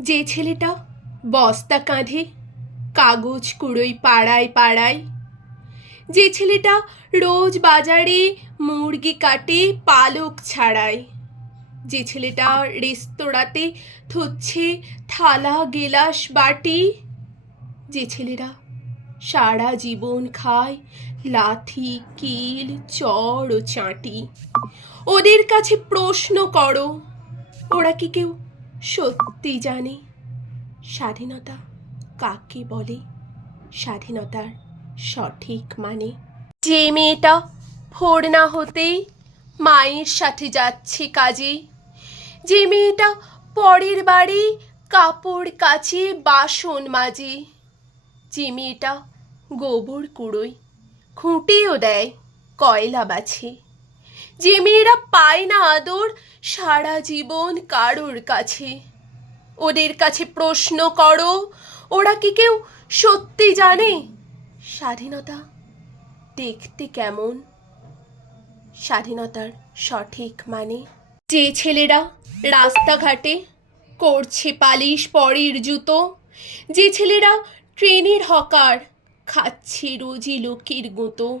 যে ছেলেটা বস্তা কাঁধে, কাগজ কুড়োই পাড়ায় পাড়ায়। যে ছেলেটা রোজ বাজারে মুরগি কাটে, পালক ছাড়ায়। যে ছেলেটা রেস্তোরাঁতে থুচ্ছে থালা, গেলাস, বাটি। যে ছেলেরা সারা জীবন খায় লাথি, কিল চড় ও চাঁটি। ওদের কাছে প্রশ্ন করো, ওরা কি কেউ সত্যি জানি, স্বাধীনতা কাকে বলে? স্বাধীনতার সঠিক মানে? যে মেয়েটা ভোর না হতেই মায়ের সাথে যাচ্ছে কাজে, যে মেয়েটা পরের বাড়ি কাপড় কাচে বাসন মাজে, যে মেয়েটা গোবর কুড়োয় খুঁটিও দেয় কয়লা বাছে। যে মেয়েরা পায় না আদর, সারা জীবন কারোর কাছে? ওদের কাছে প্রশ্ন করো, ওরা কি কেউ সত্যি জানে? স্বাধীনতা দেখতে কেমন? স্বাধীনতার সঠিক মানে? যে ছেলেরা রাস্তাঘাটে করছে পালিশ পরের জুতো, যে ছেলেরা ট্রেনের হকার, খাচ্ছে রোজি লোকের গুঁতো।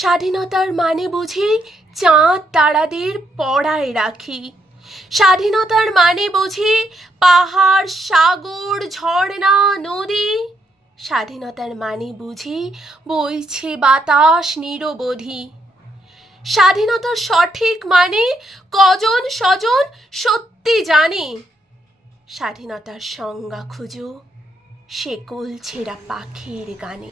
স্বাধীনতার মানে বুঝি চাঁদ তারাদের পড়ায় রাখি। স্বাধীনতার মানে বুঝি পাহাড়, সাগর, ঝর্ণা, নদী। স্বাধীনতার মানে বুঝি বইছে বাতাস নিরবধি। স্বাধীনতার সঠিক মানে কজন স্বজন সত্যি জানে। স্বাধীনতার সংজ্ঞা খুঁজো সে ছেঁড়া পাখির গানে।